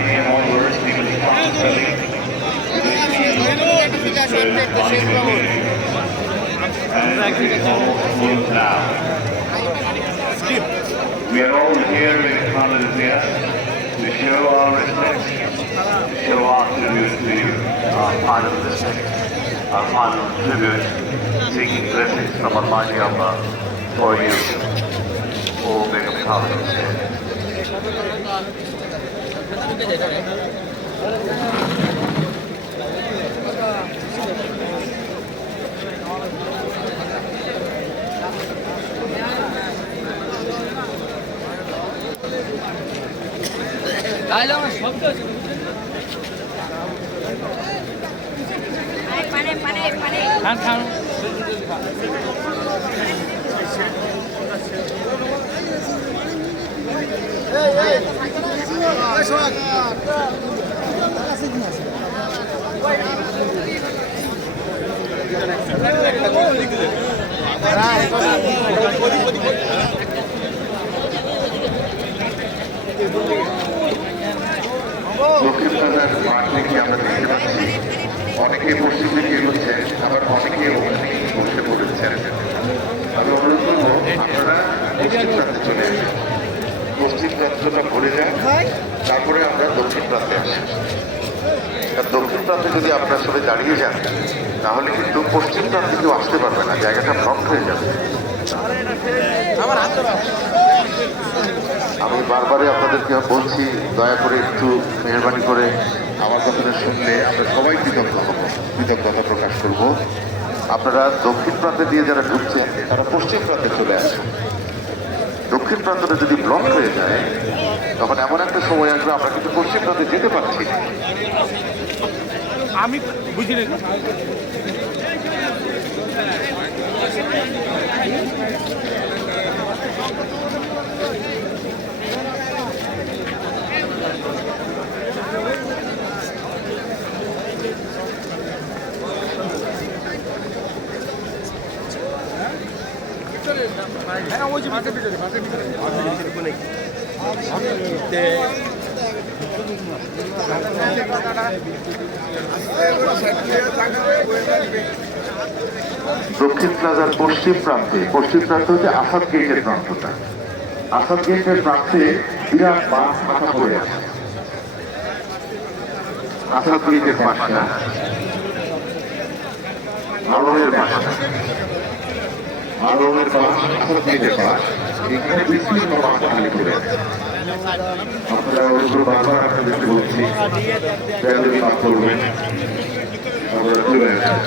a.m. onwards, we will start selling We are all here in Hallelujah to show our respect, to show our tribute to you, our final respect, our final tribute, seeking blessings from Almighty Allah for you, O Begum Hallelujah. লক্ষ্মীপ্রধান মাঠ থেকে আমরা দেখতে পাচ্ছি অনেকেই পশ্চিম দিকে এগোচ্ছেন, আবার অনেকেই ওখানে বসে পড়েছেন। আমি অনুরোধ করবো আপনারা পশ্চিম প্রান্তে চলে আসেন, পশ্চিম প্রান্তটা ভরে যান, তারপরে আমরা দক্ষিণ প্রান্তে আসি। আর দক্ষিণ প্রান্তে যদি আপনারা সবাই দাঁড়িয়ে যান তাহলে কিন্তু পশ্চিম প্রান্তে কেউ আসতে পারবে না, জায়গাটা ব্লক হয়ে যাবে। আমি বারবারই আপনাদেরকে বলছি, দয়া করে একটু মেহরবানি করে আমার কথাটা শুনলে আমরা সবাই কৃতজ্ঞতা প্রকাশ করব। আপনারা দক্ষিণ প্রান্তে দিয়ে যারা ঢুকছেন তারা পশ্চিম প্রান্তে চলে আসেন। দক্ষিণ প্রান্তটা যদি ব্লক হয়ে যায় তখন এমন একটা সময় আসবে আমরা কিন্তু পশ্চিম প্রান্তে যেতে পারছি না। আমি বুঝি না। হ্যাঁ ওই যে মাঠের ভিতরে দক্ষিণ প্লাজার পশ্চিম প্রান্তে হচ্ছে আসাদ গেটের প্রান্তটা। আসাদ গেটের প্রান্তে বিরাট বাস মাথা পড়ে আছে। আসাদ গেটের পাশটা আলমের পাশটা আলমের পাশ, আসাদ গেটের পাশ, এখানে বিস্তীর্ণ বাস খালি পড়ে আছে। আপনারা ওগুলো বারবার আপনাদেরকে বলছি দয়া মাফ করবেন, আপনারা চলে আসেন।